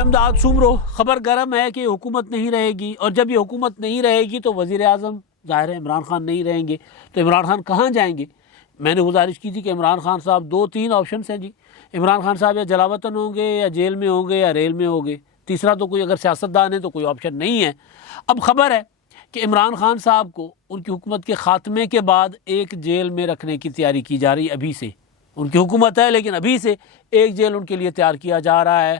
امداد سومرو خبر گرم ہے کہ حکومت نہیں رہے گی، اور جب یہ حکومت نہیں رہے گی تو وزیر اعظم ظاہر ہے عمران خان نہیں رہیں گے، تو عمران خان کہاں جائیں گے؟ میں نے گزارش کی تھی کہ عمران خان صاحب 2-3 آپشنس ہیں جی۔ عمران خان صاحب یا جلاوطن ہوں گے یا جیل میں ہوں گے یا ریل میں ہوں گے، تیسرا تو کوئی اگر سیاستدان ہے تو کوئی آپشن نہیں ہے۔ اب خبر ہے کہ عمران خان صاحب کو ان کی حکومت کے خاتمے کے بعد ایک جیل میں رکھنے کی تیاری کی جا رہی ہے ابھی سے۔ ان کی حکومت ہے لیکن ابھی سے ایک جیل ان کے لیے تیار کیا جا رہا ہے۔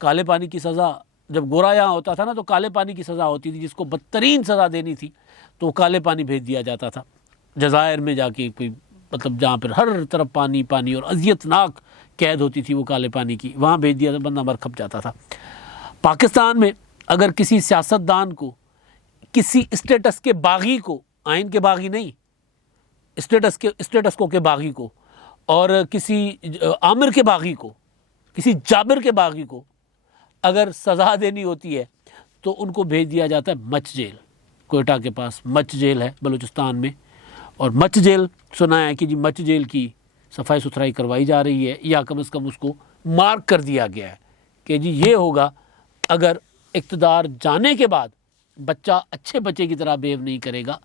کالے پانی کی سزا، جب گورا یہاں ہوتا تھا نا تو کالے پانی کی سزا ہوتی تھی، جس کو بدترین سزا دینی تھی تو وہ کالے پانی بھیج دیا جاتا تھا جزائر میں جا کے، کوئی مطلب جہاں پر ہر طرف پانی پانی اور اذیت ناک قید ہوتی تھی وہ کالے پانی کی، وہاں بھیج دیا تو بندہ مر کھپ جاتا تھا۔ پاکستان میں اگر کسی سیاستدان کو، کسی اسٹیٹس کے باغی کو، آئین کے باغی نہیں، اسٹیٹس کو کے باغی کو، اور کسی عامر کے باغی کو، کسی جابر کے باغی کو اگر سزا دینی ہوتی ہے تو ان کو بھیج دیا جاتا ہے مچ جیل۔ کوئٹہ کے پاس مچ جیل ہے بلوچستان میں، اور مچ جیل سنا ہے کہ جی مچ جیل کی صفائی ستھرائی کروائی جا رہی ہے، یا کم از کم اس کو مارک کر دیا گیا ہے کہ جی یہ ہوگا اگر اقتدار جانے کے بعد بچہ اچھے بچے کی طرح بیہیو نہیں کرے گا۔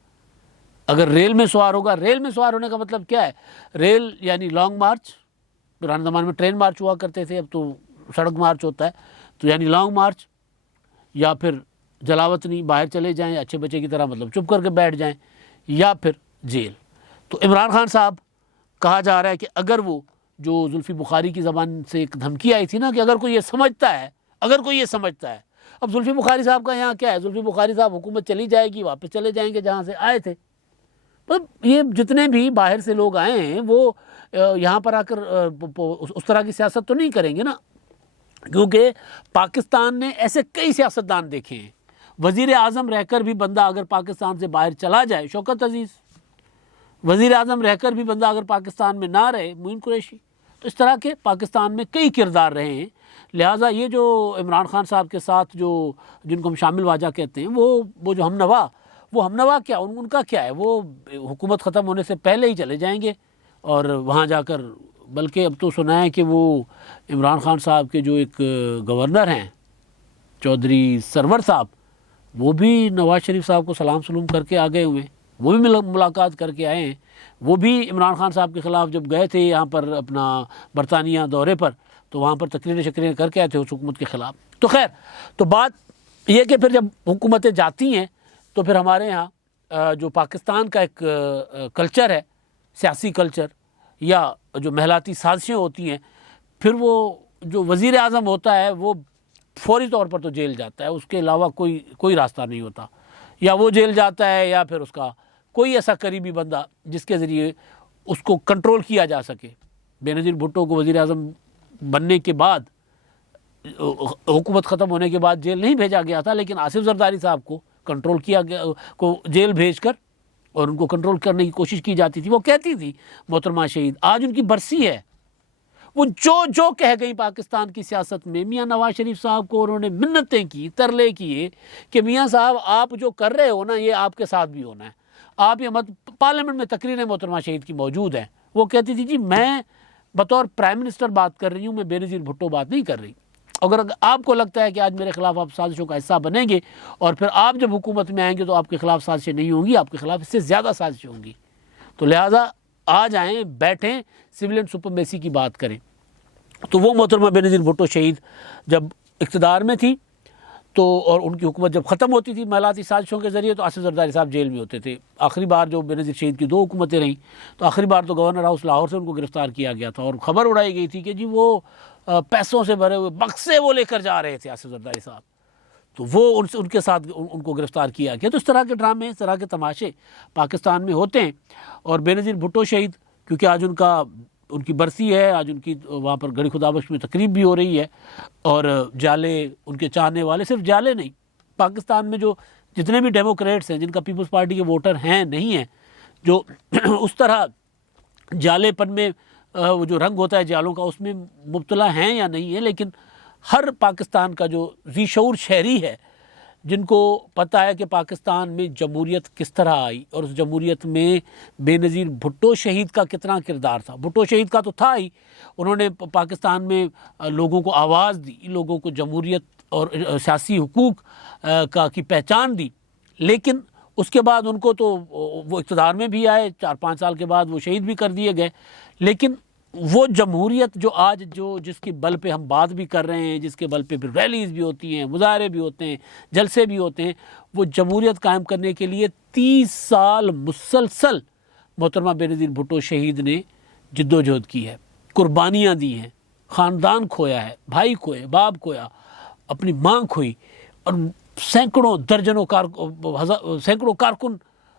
اگر ریل میں سوار ہوگا، ریل میں سوار ہونے کا مطلب کیا ہے؟ ریل یعنی لانگ مارچ، پرانے زمانے میں ٹرین مارچ ہوا کرتے تھے، اب تو سڑک مارچ ہوتا ہے، تو یعنی لانگ مارچ، یا پھر جلاوطنی باہر چلے جائیں اچھے بچے کی طرح، مطلب چپ کر کے بیٹھ جائیں، یا پھر جیل۔ تو عمران خان صاحب کہا جا رہا ہے کہ اگر وہ جو زلفی بخاری کی زبان سے ایک دھمکی آئی تھی نا کہ اگر کوئی یہ سمجھتا ہے، اب زلفی بخاری صاحب کا یہاں کیا ہے؟ زلفی بخاری صاحب حکومت چلی جائے گی، واپس چلے جائیں گے جہاں سے آئے تھے۔ یہ جتنے بھی باہر سے لوگ آئے ہیں وہ یہاں پر آ کر اس طرح کی سیاست تو نہیں کریں گے نا، کیونکہ پاکستان نے ایسے کئی سیاستدان دیکھے ہیں۔ وزیر اعظم رہ کر بھی بندہ اگر پاکستان سے باہر چلا جائے، شوکت عزیز، وزیر اعظم رہ کر بھی بندہ اگر پاکستان میں نہ رہے، معین قریشی، تو اس طرح کے پاکستان میں کئی کردار رہے ہیں۔ لہٰذا یہ جو عمران خان صاحب کے ساتھ جن کو ہم شامل واجہ کہتے ہیں، وہ جو ہم نوا کیا، ان کا کیا ہے؟ وہ حکومت ختم ہونے سے پہلے ہی چلے جائیں گے، اور وہاں جا کر، بلکہ اب تو سنا ہے کہ وہ عمران خان صاحب کے جو ایک گورنر ہیں چودھری سرور صاحب، وہ بھی نواز شریف صاحب کو سلام سلوم کر کے آ گئے ہوئے ہیں، وہ بھی ملاقات کر کے آئے ہیں۔ وہ بھی عمران خان صاحب کے خلاف جب گئے تھے یہاں پر اپنا برطانیہ دورے پر، تو وہاں پر تقریریں کر کے آئے تھے اس حکومت کے خلاف۔ تو خیر، تو بات یہ کہ پھر جب حکومتیں جاتی ہیں تو پھر ہمارے ہاں جو پاکستان کا ایک کلچر ہے، سیاسی کلچر، یا جو محلاتی سازشیں ہوتی ہیں، پھر وہ جو وزیر اعظم ہوتا ہے وہ فوری طور پر تو جیل جاتا ہے، اس کے علاوہ کوئی راستہ نہیں ہوتا، یا وہ جیل جاتا ہے یا پھر اس کا کوئی ایسا قریبی بندہ جس کے ذریعے اس کو کنٹرول کیا جا سکے۔ بے نظیر بھٹو کو وزیر اعظم بننے کے بعد، حکومت ختم ہونے کے بعد جیل نہیں بھیجا گیا تھا، لیکن آصف زرداری صاحب کو کنٹرول کیا گیا، کو جیل بھیج کر اور ان کو کنٹرول کرنے کی کوشش کی جاتی تھی۔ وہ کہتی تھی محترمہ شہید، آج ان کی برسی ہے، وہ جو کہہ گئی پاکستان کی سیاست میں، میاں نواز شریف صاحب کو انہوں نے منتیں کی، ترلے کیے کہ میاں صاحب آپ جو کر رہے ہو نا، یہ آپ کے ساتھ بھی ہونا ہے، آپ یہ مت۔ پارلیمنٹ میں تقریریں محترمہ شہید کی موجود ہیں، وہ کہتی تھی جی میں بطور پرائم منسٹر بات کر رہی ہوں، میں بے نظیر بھٹو بات نہیں کر رہی۔ اگر آپ کو لگتا ہے کہ آج میرے خلاف آپ سازشوں کا حصہ بنیں گے، اور پھر آپ جب حکومت میں آئیں گے تو آپ کے خلاف سازشیں نہیں ہوں گی، آپ کے خلاف اس سے زیادہ سازشیں ہوں گی، تو لہٰذا آ جائیں، بیٹھیں، سول اینڈ سپریمیسی کی بات کریں۔ تو وہ محترمہ بے نظیر بھٹو شہید جب اقتدار میں تھی تو، اور ان کی حکومت جب ختم ہوتی تھی محلاتی سازشوں کے ذریعے، تو آصف زرداری صاحب جیل میں ہوتے تھے۔ آخری بار جو بے نظیر شہید کی 2 حکومتیں رہیں، تو آخری بار تو گورنر ہاؤس لاہور سے ان کو گرفتار کیا گیا تھا، اور خبر اڑائی گئی تھی کہ جی وہ پیسوں سے بھرے ہوئے بکسے وہ لے کر جا رہے تھے آصف زرداری صاحب، تو وہ ان کے ساتھ ان کو گرفتار کیا گیا۔ تو اس طرح کے ڈرامے، اس طرح کے تماشے پاکستان میں ہوتے ہیں۔ اور بے نظیر بھٹو شہید، کیونکہ آج ان کی برسی ہے، آج ان کی وہاں پر گڑھی خدا بخش میں تقریب بھی ہو رہی ہے، اور جالے ان کے چاہنے والے، صرف جالے نہیں، پاکستان میں جو جتنے بھی ڈیموکریٹس ہیں، جن کا پیپلز پارٹی کے ووٹر ہیں نہیں ہیں، جو اس طرح جالے پن میں وہ جو رنگ ہوتا ہے جالوں کا، اس میں مبتلا ہیں یا نہیں ہیں، لیکن ہر پاکستان کا جو ذی شعور شہری ہے، جن کو پتہ ہے کہ پاکستان میں جمہوریت کس طرح آئی اور اس جمہوریت میں بے نظیر بھٹو شہید کا کتنا کردار تھا. بھٹو شہید کا تو تھا ہی, انہوں نے پاکستان میں لوگوں کو آواز دی, لوگوں کو جمہوریت اور سیاسی حقوق کی پہچان دی, لیکن اس کے بعد ان کو تو وہ اقتدار میں بھی آئے, 4-5 سال کے بعد وہ شہید بھی کر دیے گئے. لیکن وہ جمہوریت جو آج جس کی بل پہ ہم بات بھی کر رہے ہیں, جس کے بل پہ پھر ریلیز بھی ہوتی ہیں, مظاہرے بھی ہوتے ہیں, جلسے بھی ہوتے ہیں, وہ جمہوریت قائم کرنے کے لیے 30 سال مسلسل محترمہ بے نظیر بھٹو شہید نے جد و جہد کی ہے, قربانیاں دی ہیں, خاندان کھویا ہے, بھائی کھوئے, باپ کھویا, اپنی ماں کھوئی, اور سینکڑوں درجنوں سینکڑوں کارکن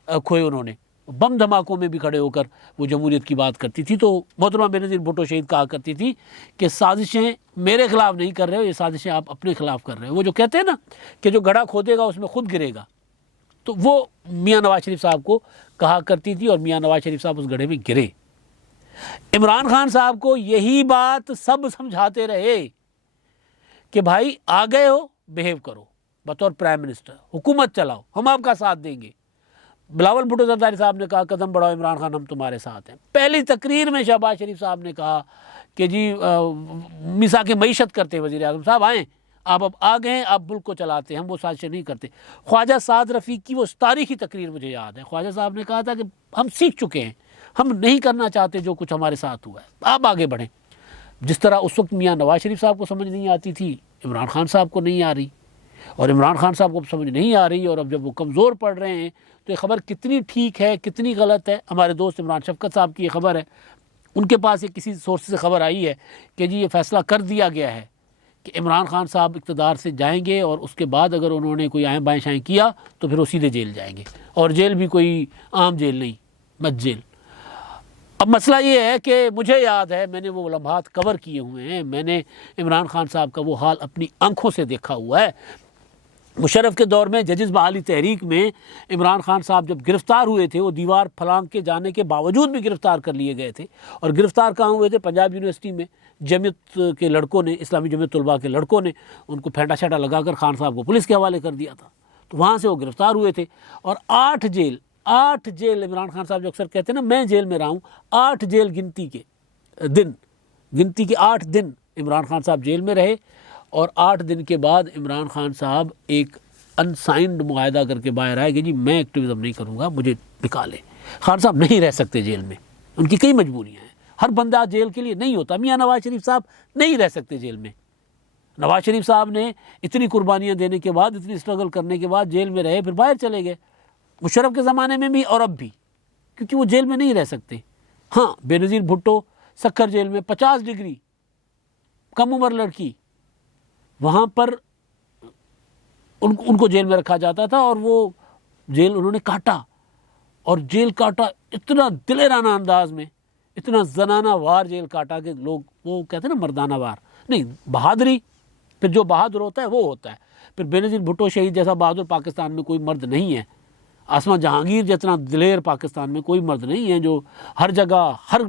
کھوئے انہوں نے. بم دھماکوں میں بھی کھڑے ہو کر وہ جمہوریت کی بات کرتی تھی. تو محترمہ بے نظیر بھٹو شہید کہا کرتی تھی کہ سازشیں میرے خلاف نہیں کر رہے ہو, یہ سازشیں آپ اپنے خلاف کر رہے ہو. وہ جو کہتے ہیں نا کہ جو گڑھا کھودے گا اس میں خود گرے گا, تو وہ میاں نواز شریف صاحب کو کہا کرتی تھی, اور میاں نواز شریف صاحب اس گڑھے میں گرے. عمران خان صاحب کو یہی بات سب سمجھاتے رہے کہ بھائی آ گئے ہو, بیہیو کرو, بطور پرائم منسٹر حکومت چلاؤ, ہم آپ کا ساتھ دیں گے. بلاول بھٹو زرداری صاحب نے کہا قدم بڑھاؤ عمران خان, ہم تمہارے ساتھ ہیں. پہلی تقریر میں شہباز شریف صاحب نے کہا کہ جی میثاق معیشت کرتے ہیں وزیر اعظم صاحب, آئیں آپ اب آ گئے ہیں, آپ ملک کو چلاتے ہیں, ہم وہ سازشیں نہیں کرتے. خواجہ سعد رفیق کی وہ تاریخی تقریر مجھے یاد ہے, خواجہ صاحب نے کہا تھا کہ ہم سیکھ چکے ہیں, ہم نہیں کرنا چاہتے جو کچھ ہمارے ساتھ ہوا ہے, آپ آگے بڑھیں. جس طرح اس وقت میاں نواز شریف صاحب کو سمجھ نہیں آتی تھی, عمران خان صاحب کو نہیں آ رہی, اور عمران خان صاحب کو سمجھ نہیں آ رہی, اور اب جب وہ کمزور پڑ رہے ہیں تو یہ خبر کتنی ٹھیک ہے کتنی غلط ہے. ہمارے دوست عمران شفقت صاحب کی یہ خبر ہے, ان کے پاس یہ کسی سورس سے خبر آئی ہے کہ جی یہ فیصلہ کر دیا گیا ہے کہ عمران خان صاحب اقتدار سے جائیں گے, اور اس کے بعد اگر انہوں نے کوئی آئیں بائیں شائیں کیا تو پھر وہ سیدھے جیل جائیں گے, اور جیل بھی کوئی عام جیل نہیں, مت جیل. اب مسئلہ یہ ہے کہ مجھے یاد ہے, میں نے وہ لمحات کور کیے ہوئے ہیں, میں نے عمران خان صاحب کا وہ حال اپنی آنکھوں سے دیکھا ہوا ہے. مشرف کے دور میں ججز بحالی تحریک میں عمران خان صاحب جب گرفتار ہوئے تھے, وہ دیوار پھلانگ کے جانے کے باوجود بھی گرفتار کر لیے گئے تھے, اور گرفتار کہاں ہوئے تھے؟ پنجاب یونیورسٹی میں جمعیت کے لڑکوں نے, اسلامی جمعیت طلباء کے لڑکوں نے ان کو پھینٹا شیٹا لگا کر خان صاحب کو پولیس کے حوالے کر دیا تھا. تو وہاں سے وہ گرفتار ہوئے تھے, اور 8 جیل عمران خان صاحب جو اکثر کہتے ہیں نا میں جیل میں رہا ہوں, 8 جیل گنتی کے 8 دن عمران خان صاحب جیل میں رہے, اور 8 دن کے بعد عمران خان صاحب ایک انسائنڈ معاہدہ کر کے باہر آئے کہ جی میں ایکٹیویزم نہیں کروں گا, مجھے نکالے. خان صاحب نہیں رہ سکتے جیل میں, ان کی کئی مجبوریاں ہیں, ہر بندہ جیل کے لیے نہیں ہوتا. میاں نواز شریف صاحب نہیں رہ سکتے جیل میں. نواز شریف صاحب نے اتنی قربانیاں دینے کے بعد, اتنی اسٹرگل کرنے کے بعد جیل میں رہے, پھر باہر چلے گئے. مشرف کے زمانے میں بھی اور اب بھی, کیونکہ وہ جیل میں نہیں رہ سکتے. ہاں بے نظیر بھٹو سکر جیل میں 50 ڈگری کم عمر لڑکی, وہاں پر ان کو جیل میں رکھا جاتا تھا, اور وہ جیل انہوں نے کاٹا, اور جیل کاٹا اتنا دلیرانہ انداز میں, اتنا زنانہ وار جیل کاٹا کہ لوگ وہ کہتے ہیں نا مردانہ وار نہیں, بہادری. پھر جو بہادر ہوتا ہے وہ ہوتا ہے. پھر بے نظیر بھٹو شہید جیسا بہادر پاکستان میں کوئی مرد نہیں ہے. آسما جہانگیر جتنا دلیر پاکستان میں کوئی مرد نہیں ہے جو ہر جگہ ہر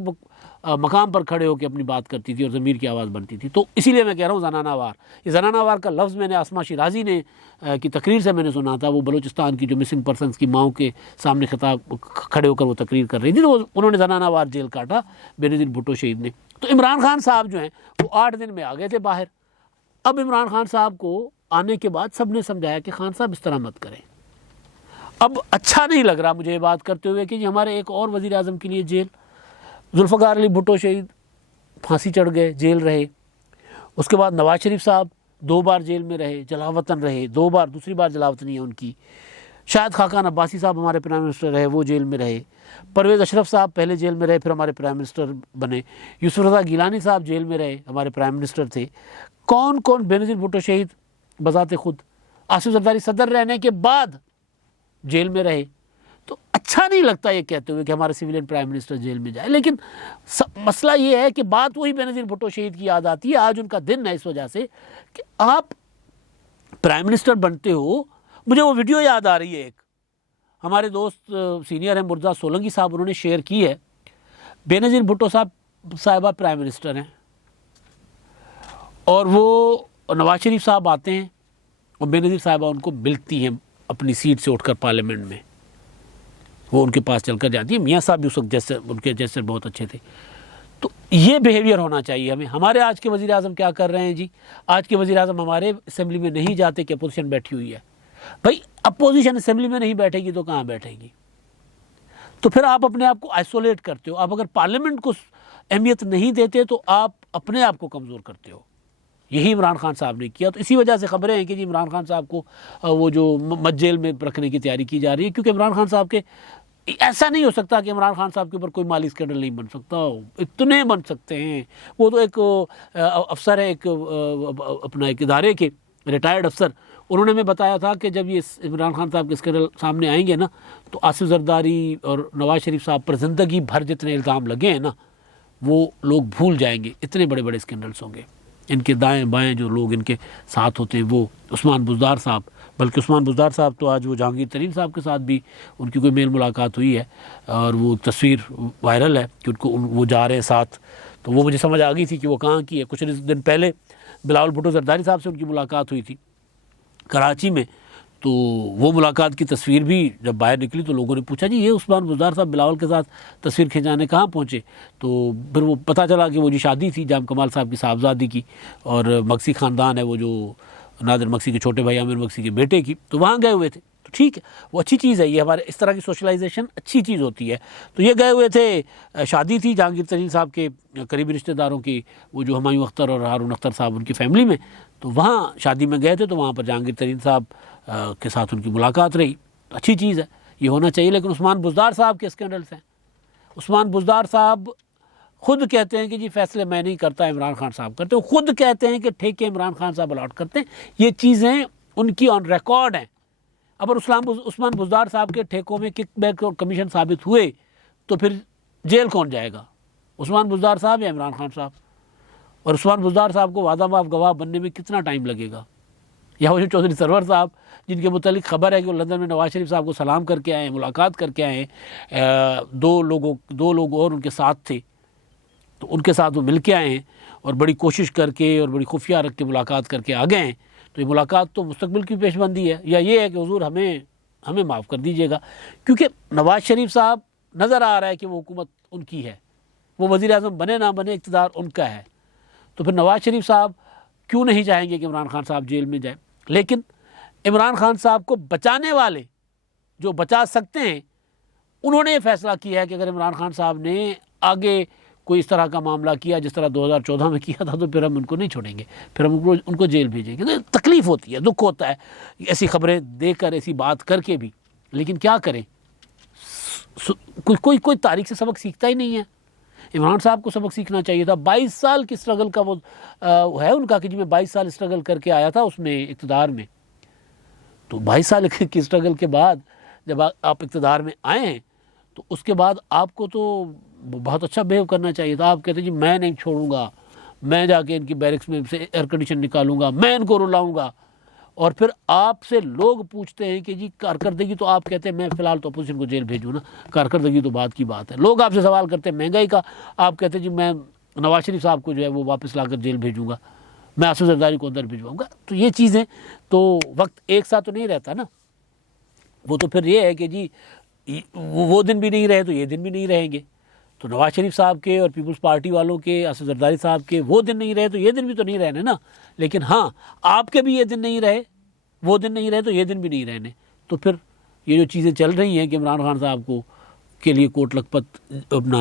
مقام پر کھڑے ہو کے اپنی بات کرتی تھی اور ضمیر کی آواز بنتی تھی. تو اسی لیے میں کہہ رہا ہوں زنانہ وار. یہ زنانہ وار کا لفظ میں نے آسما شیرازی نے کی تقریر سے میں نے سنا تھا. وہ بلوچستان کی جو مسنگ پرسنس کی ماؤں کے سامنے خطاب کھڑے ہو کر وہ تقریر کر رہی تھی, تو انہوں نے زنانہ وار جیل کاٹا بے نظیر بھٹو شہید نے. تو عمران خان صاحب جو ہیں وہ 8 دن میں آ گئے تھے باہر. اب عمران خان صاحب کو آنے کے بعد سب نے سمجھایا کہ خان صاحب اس طرح مت کریں. اب اچھا نہیں لگ رہا مجھے یہ بات کرتے ہوئے کہ جی ہمارے ایک اور وزیر اعظم کے لیے جیل. ذوالفقار علی بھٹو شہید پھانسی چڑھ گئے, جیل رہے. اس کے بعد نواز شریف صاحب 2 بار جیل میں رہے, جلاوطن رہے 2 بار, دوسری بار جلاوطنی ہے ان کی. شاہد خاقان عباسی صاحب ہمارے پرائم منسٹر رہے, وہ جیل میں رہے. پرویز اشرف صاحب پہلے جیل میں رہے, پھر ہمارے پرائم منسٹر بنے. یوسف رضا گیلانی صاحب جیل میں رہے, ہمارے پرائم منسٹر تھے. کون بے نظیر بھٹو شہید بذات خود آصف زرداری صدر رہنے کے بعد جیل میں رہے. تو اچھا نہیں لگتا یہ کہتے ہوئے کہ ہمارا سویلین پرائم منسٹر جیل میں جائے. لیکن مسئلہ یہ ہے کہ بات وہی بے نظیر بھٹو شہید کی یاد آتی ہے. آج ان کا دن ہے اس وجہ سے کہ آپ پرائم منسٹر بنتے ہو. مجھے وہ ویڈیو یاد آ رہی ہے, ایک ہمارے دوست سینئر ہیں مرزا سولنگی صاحب, انہوں نے شیئر کی ہے. بے نظیر بھٹو صاحبہ پرائم منسٹر ہیں, اور وہ نواز شریف صاحب آتے ہیں اور بے نظیر صاحبہ ان کو ملتی ہیں اپنی سیٹ سے اٹھ کر پارلیمنٹ میں، وہ ان کے پاس چل کر جاتی ہے. میاں صاحب بھی اس وقت جیسے ان کے جیسے بہت اچھے تھے. تو یہ بیہیویئر ہونا چاہیے ہمیں. ہمارے آج کے وزیر اعظم کیا کر رہے ہیں جی؟ آج کے وزیر اعظم ہمارے اسمبلی میں نہیں جاتے کہ اپوزیشن بیٹھی ہوئی ہے. بھائی اپوزیشن اسمبلی میں نہیں بیٹھے گی تو کہاں بیٹھے گی؟ تو پھر آپ اپنے آپ کو آئسولیٹ کرتے ہو. آپ اگر پارلیمنٹ کو اہمیت نہیں دیتے تو آپ اپنے آپ کو کمزور کرتے ہو. یہی عمران خان صاحب نے کیا. تو اسی وجہ سے خبریں ہیں کہ جی عمران خان صاحب کو وہ جو مت جیل میں رکھنے کی تیاری کی جا رہی ہے، کیونکہ عمران خان صاحب کے ایسا نہیں ہو سکتا کہ عمران خان صاحب کے اوپر کوئی مالی اسکینڈل نہیں بن سکتا. اتنے بن سکتے ہیں. وہ تو ایک افسر ہے، ایک اپنا ایک ادارے کے ریٹائرڈ افسر، انہوں نے ہمیں بتایا تھا کہ جب یہ عمران خان صاحب کے اسکینڈل سامنے آئیں گے نا تو آصف زرداری اور نواز شریف صاحب پر زندگی بھر جتنے الزام لگے ہیں نا وہ لوگ بھول جائیں گے. اتنے بڑے بڑے اسکینڈلس ہوں گے. ان کے دائیں بائیں جو لوگ ان کے ساتھ ہوتے ہیں، وہ عثمان بزدار صاحب، بلکہ عثمان بزدار صاحب تو آج وہ جہانگیر ترین صاحب کے ساتھ بھی ان کی کوئی میل ملاقات ہوئی ہے اور وہ تصویر وائرل ہے کہ ان کو وہ جا رہے ہیں ساتھ. تو وہ مجھے سمجھ آ گئی تھی کہ وہ کہاں کی ہے. کچھ دن پہلے بلاول بھٹو زرداری صاحب سے ان کی ملاقات ہوئی تھی کراچی میں. تو وہ ملاقات کی تصویر بھی جب باہر نکلی تو لوگوں نے پوچھا جی یہ عثمان بزدار صاحب بلاول کے ساتھ تصویر کھینچانے کہاں پہنچے؟ تو پھر وہ پتہ چلا کہ وہ جی شادی تھی جام کمال صاحب کی صاحبزادی کی، اور مکسی خاندان ہے وہ جو نادر مکسی کے چھوٹے بھائی عامر مکسی کے بیٹے کی، تو وہاں گئے ہوئے تھے. تو ٹھیک ہے، وہ اچھی چیز ہے. یہ ہمارے اس طرح کی سوشلائزیشن اچھی چیز ہوتی ہے. تو یہ گئے ہوئے تھے، شادی تھی جہانگیر ترین صاحب کے قریبی رشتہ داروں کی، وہ جو ہمایوں اختر اور ہارون اختر صاحب ان کی فیملی میں. تو وہاں شادی میں گئے تھے تو وہاں پر جہانگیر ترین صاحب کے ساتھ ان کی ملاقات رہی. تو اچھی چیز ہے، یہ ہونا چاہیے. لیکن عثمان بزدار صاحب کے اسکینڈلس ہیں. عثمان بزدار صاحب خود کہتے ہیں کہ جی فیصلے میں نہیں کرتا، عمران خان صاحب کرتے ہیں. خود کہتے ہیں کہ ٹھیکے عمران خان صاحب الاٹ کرتے ہیں. یہ چیزیں ان کی آن ریکارڈ ہیں. اب عثمان بزدار صاحب کے ٹھیکوں میں کک بیک اور کمیشن ثابت ہوئے تو پھر جیل کون جائے گا؟ عثمان بزدار صاحب یا عمران خان صاحب؟ اور عثمان بزدار صاحب کو وعدہ معاف گواہ بننے میں کتنا ٹائم لگے گا؟ یا وہ جو چودھری سرور صاحب جن کے متعلق خبر ہے کہ وہ لندن میں نواز شریف صاحب کو سلام کر کے آئے ہیں، ملاقات کر کے آئے ہیں، دو لوگ اور ان کے ساتھ تھے، تو ان کے ساتھ وہ مل کے آئے ہیں اور بڑی کوشش کر کے اور بڑی خفیہ رکھ کے ملاقات کر کے آ گئے ہیں. تو یہ ملاقات تو مستقبل کی پیش بندی ہے. یا یہ ہے کہ حضور ہمیں معاف کر دیجیے گا، کیونکہ نواز شریف صاحب نظر آ رہا ہے کہ وہ حکومت ان کی ہے، وہ وزیر اعظم بنے نہ بنے اقتدار ان کا ہے. تو پھر نواز شریف صاحب کیوں نہیں چاہیں گے کہ عمران خان صاحب جیل میں جائیں؟ لیکن عمران خان صاحب کو بچانے والے جو بچا سکتے ہیں انہوں نے یہ فیصلہ کیا ہے کہ اگر عمران خان صاحب نے آگے کوئی اس طرح کا معاملہ کیا جس طرح 2014 میں کیا تھا تو پھر ہم ان کو نہیں چھوڑیں گے، پھر ہم ان کو جیل بھیجیں گے. تو تکلیف ہوتی ہے، دکھ ہوتا ہے ایسی خبریں دے کر، ایسی بات کر کے بھی. لیکن کیا کریں، کوئی تاریخ سے سبق سیکھتا ہی نہیں ہے. عمران صاحب کو سبق سیکھنا چاہیے تھا. 22 سال کی اسٹرگل کا وہ ہے ان کا کہ جی میں 22 سال اسٹرگل کر کے آیا تھا اس میں اقتدار میں. تو 22 سال کی اسٹرگل کے بعد جب آپ اقتدار میں آئے ہیں تو اس کے بعد آپ کو تو بہت اچھا بیہیو کرنا چاہیے تھا. آپ کہتے ہیں جی میں نہیں چھوڑوں گا، میں جا کے ان کی بیرکس میں سے ایئر کنڈیشن نکالوں گا، میں ان کو رلاؤں گا. اور پھر آپ سے لوگ پوچھتے ہیں کہ جی کارکردگی، تو آپ کہتے ہیں میں فی الحال تو اپوزیشن کو جیل بھیجوں نا، کارکردگی تو بعد کی بات ہے. لوگ آپ سے سوال کرتے ہیں مہنگائی کا، آپ کہتے ہیں جی میں نواز شریف صاحب کو جو ہے وہ واپس لا کر جیل بھیجوں گا، میں آصف زرداری کو اندر بھیجواؤں گا. تو یہ چیزیں تو وقت ایک ساتھ تو نہیں رہتا نا. وہ تو پھر یہ ہے کہ جی وہ دن بھی نہیں رہے تو یہ دن بھی نہیں رہیں گے. تو نواز شریف صاحب کے اور پیپلز پارٹی والوں کے، آصف زرداری صاحب کے وہ دن نہیں رہے تو یہ دن بھی تو نہیں رہنے نا. لیکن ہاں آپ کے بھی یہ دن نہیں رہے، وہ دن نہیں رہے تو یہ دن بھی نہیں رہنے. تو پھر یہ جو چیزیں چل رہی ہیں کہ عمران خان صاحب کو کے لیے کوٹ لکھپت اپنا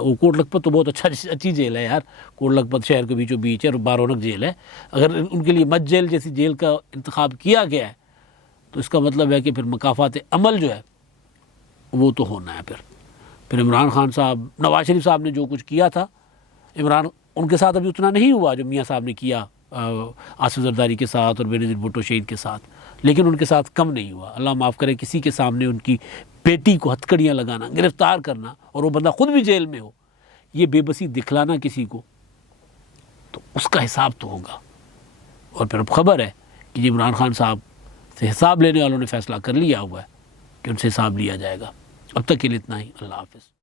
وہ کوٹ لکھپت تو بہت اچھی جیل ہے یار. کوٹ لکھپت شہر کے بیچوں بیچ ہے اور بارونق جیل ہے. اگر ان کے لیے مت جیل جیسی جیل کا انتخاب کیا گیا ہے تو اس کا مطلب ہے کہ پھر مکافات عمل جو ہے وہ تو ہونا ہے. پھر عمران خان صاحب، نواز شریف صاحب نے جو کچھ کیا تھا عمران ان کے ساتھ ابھی اتنا نہیں ہوا جو میاں صاحب نے کیا آصف زرداری کے ساتھ اور بے نظیر بھٹو شہید کے ساتھ، لیکن ان کے ساتھ کم نہیں ہوا. اللہ معاف کرے کسی کے سامنے ان کی بیٹی کو ہتھکڑیاں لگانا، گرفتار کرنا اور وہ بندہ خود بھی جیل میں ہو، یہ بے بسی دکھلانا کسی کو، تو اس کا حساب تو ہوگا. اور پھر اب خبر ہے کہ جی عمران خان صاحب سے حساب لینے والوں نے فیصلہ کر لیا ہوا ہے کہ ان سے حساب لیا جائے گا. اب تک کے لیے اتنا ہی. اللہ حافظ.